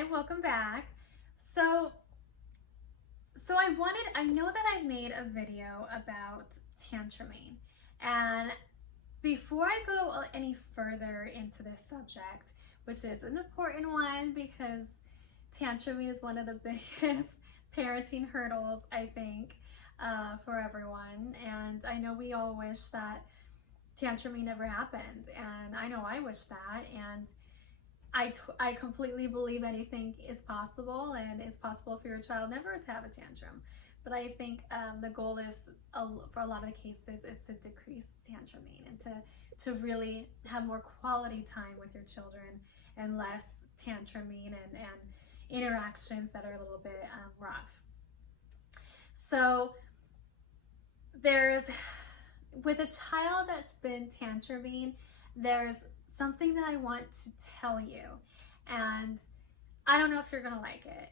Hi, welcome back. So, I know that I made a video about tantruming, and before I go any further into this subject, which is an important one because tantruming is one of the biggest parenting hurdles, I think, for everyone. And I know we all wish that tantruming never happened, and I know I wish that. And I completely believe anything is possible, and it's possible for your child never to have a tantrum. But I think the goal is, for a lot of the cases, is to decrease tantruming and to really have more quality time with your children and less tantruming and interactions that are a little bit rough. So with a child that's been tantruming, there's something that I want to tell you, and I don't know if you're gonna like it,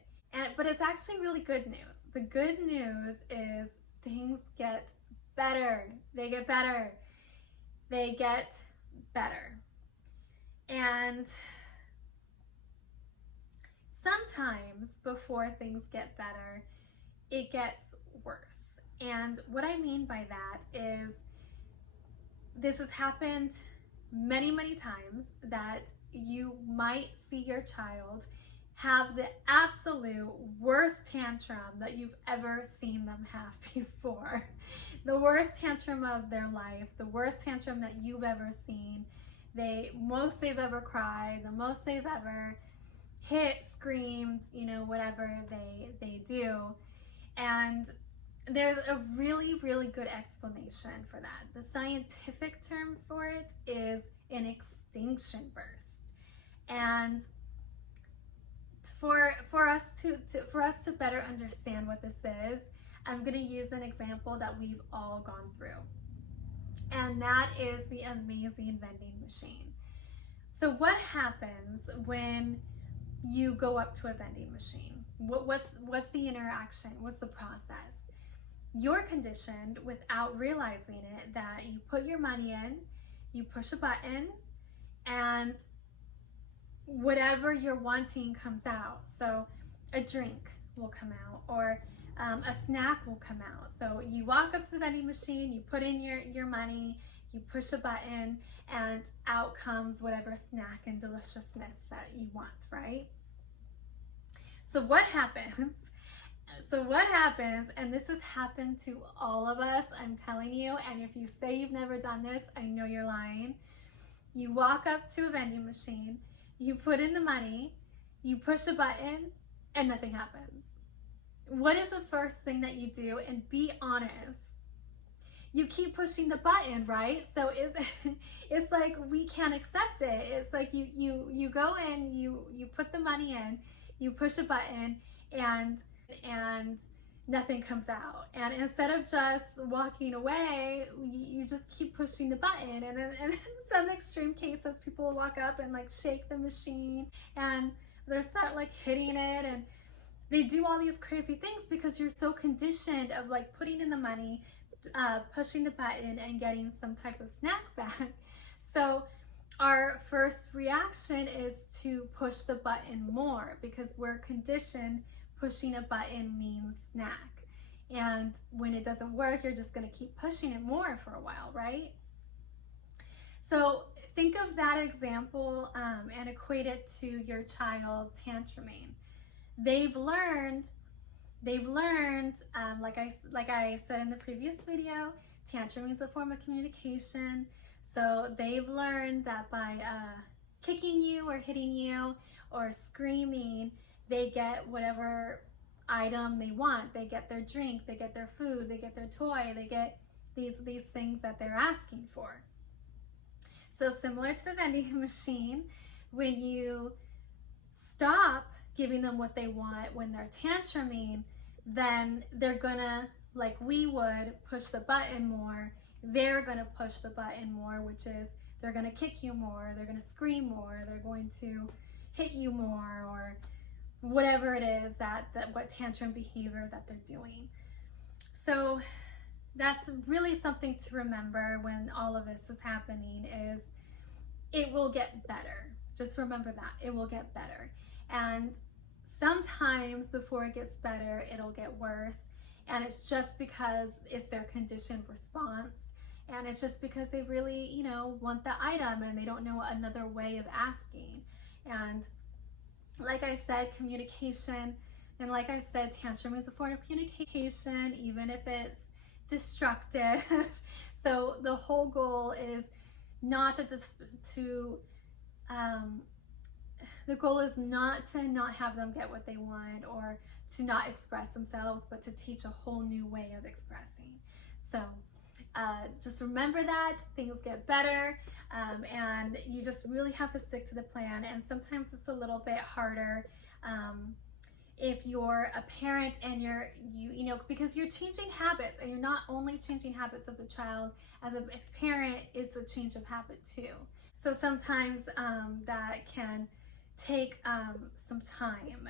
but it's actually really good news. The good news is things get better. They get better. They get better. And sometimes before things get better, it gets worse. And what I mean by that is this has happened many times, that you might see your child have the absolute worst tantrum that you've ever seen them have before. The worst tantrum of their life, the worst tantrum that you've ever seen. Most they've ever cried, the most they've ever hit, screamed, whatever they do. And there's a really good explanation for that. The scientific term for it is an extinction burst. And for us to better understand what this is, I'm going to use an example that we've all gone through. And that is the amazing vending machine. So what happens when you go up to a vending machine? What's the interaction? What's the process? You're conditioned without realizing it that you put your money in, you push a button, and whatever you're wanting comes out. So a drink will come out, or a snack will come out. So you walk up to the vending machine, you put in your money, you push a button, and out comes whatever snack and deliciousness that you want, right? So what happens? And this has happened to all of us, I'm telling you, and if you say you've never done this, I know you're lying. You walk up to a vending machine, you put in the money, you push a button, and nothing happens. What is the first thing that you do? And be honest. You keep pushing the button, right? So it's like we can't accept it. It's like you go in, you put the money in, you push a button, and nothing comes out. And instead of just walking away, you just keep pushing the button. And in some extreme cases, people will walk up and like shake the machine, and they start like hitting it, and they do all these crazy things because you're so conditioned of like putting in the money, pushing the button, and getting some type of snack back. So our first reaction is to push the button more because we're conditioned. Pushing a button means snack. And when it doesn't work, you're just going to keep pushing it more for a while, right? So think of that example and equate it to your child tantruming. They've learned, like I said in the previous video, tantruming is a form of communication. So they've learned that by kicking you or hitting you or screaming, they get whatever item they want. They get their drink, they get their food, they get their toy, they get these things that they're asking for. So similar to the vending machine, when you stop giving them what they want when they're tantruming, then they're gonna, like we would, push the button more. They're gonna push the button more, which is they're gonna kick you more, they're gonna scream more, they're going to hit you more, or whatever it is what tantrum behavior that they're doing. So that's really something to remember when all of this is happening, is it will get better. Just remember that it will get better. And sometimes before it gets better, it'll get worse. And it's just because it's their conditioned response. And it's just because they really, you know, want the item and they don't know another way of asking. And like I said, communication, and like I said, tantrum is a form of communication, even if it's destructive. So the whole goal is not the goal is not to not have them get what they want or to not express themselves, but to teach a whole new way of expressing. So just remember that things get better, and you just really have to stick to the plan. And sometimes it's a little bit harder if you're a parent and you know, because you're changing habits, and you're not only changing habits of the child. As a parent, it's a change of habit too. So sometimes that can take some time.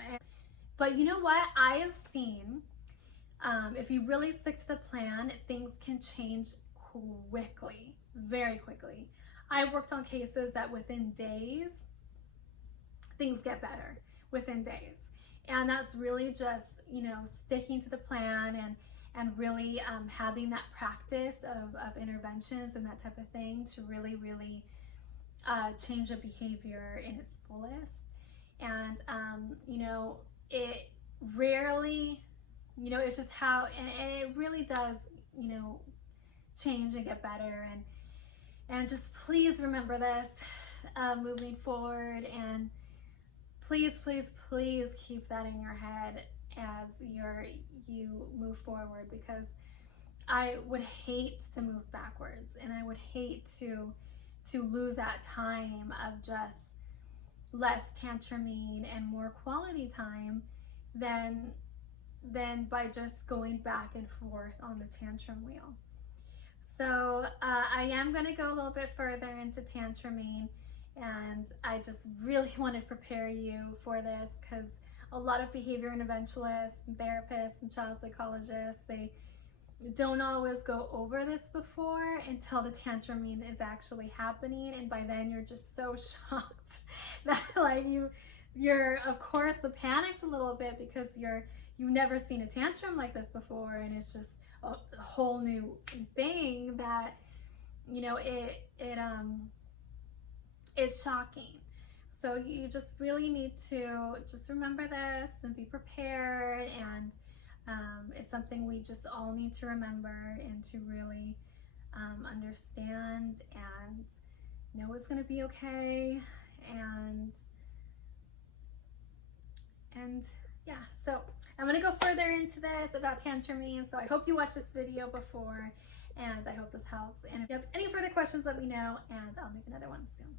But you know what? I have seen, if you really stick to the plan, things can change quickly, very quickly. I've worked on cases that within days, things get better within days. And that's really just, you know, sticking to the plan and really having that practice of interventions and that type of thing to really, really change a behavior in its fullest. And, you know, it rarely, you know, it's just how, and it really does, you know, change and get better. And just please remember this moving forward, and please, please, please keep that in your head as you move forward, because I would hate to move backwards, and I would hate to lose that time of just less tantruming and more quality time than by just going back and forth on the tantrum wheel. So I am going to go a little bit further into tantruming, and I just really want to prepare you for this, because a lot of behavior interventionists and therapists and child psychologists, they don't always go over this before until the tantruming is actually happening, and by then you're just so shocked that like you're of course panicked a little bit, because you've never seen a tantrum like this before, and it's just a whole new thing that, you know, it's shocking. So you just really need to just remember this and be prepared, and it's something we just all need to remember and to really understand and know it's going to be okay. And yeah, so I'm going to go further into this about tantruming. So I hope you watched this video before, and I hope this helps. And if you have any further questions, let me know, and I'll make another one soon.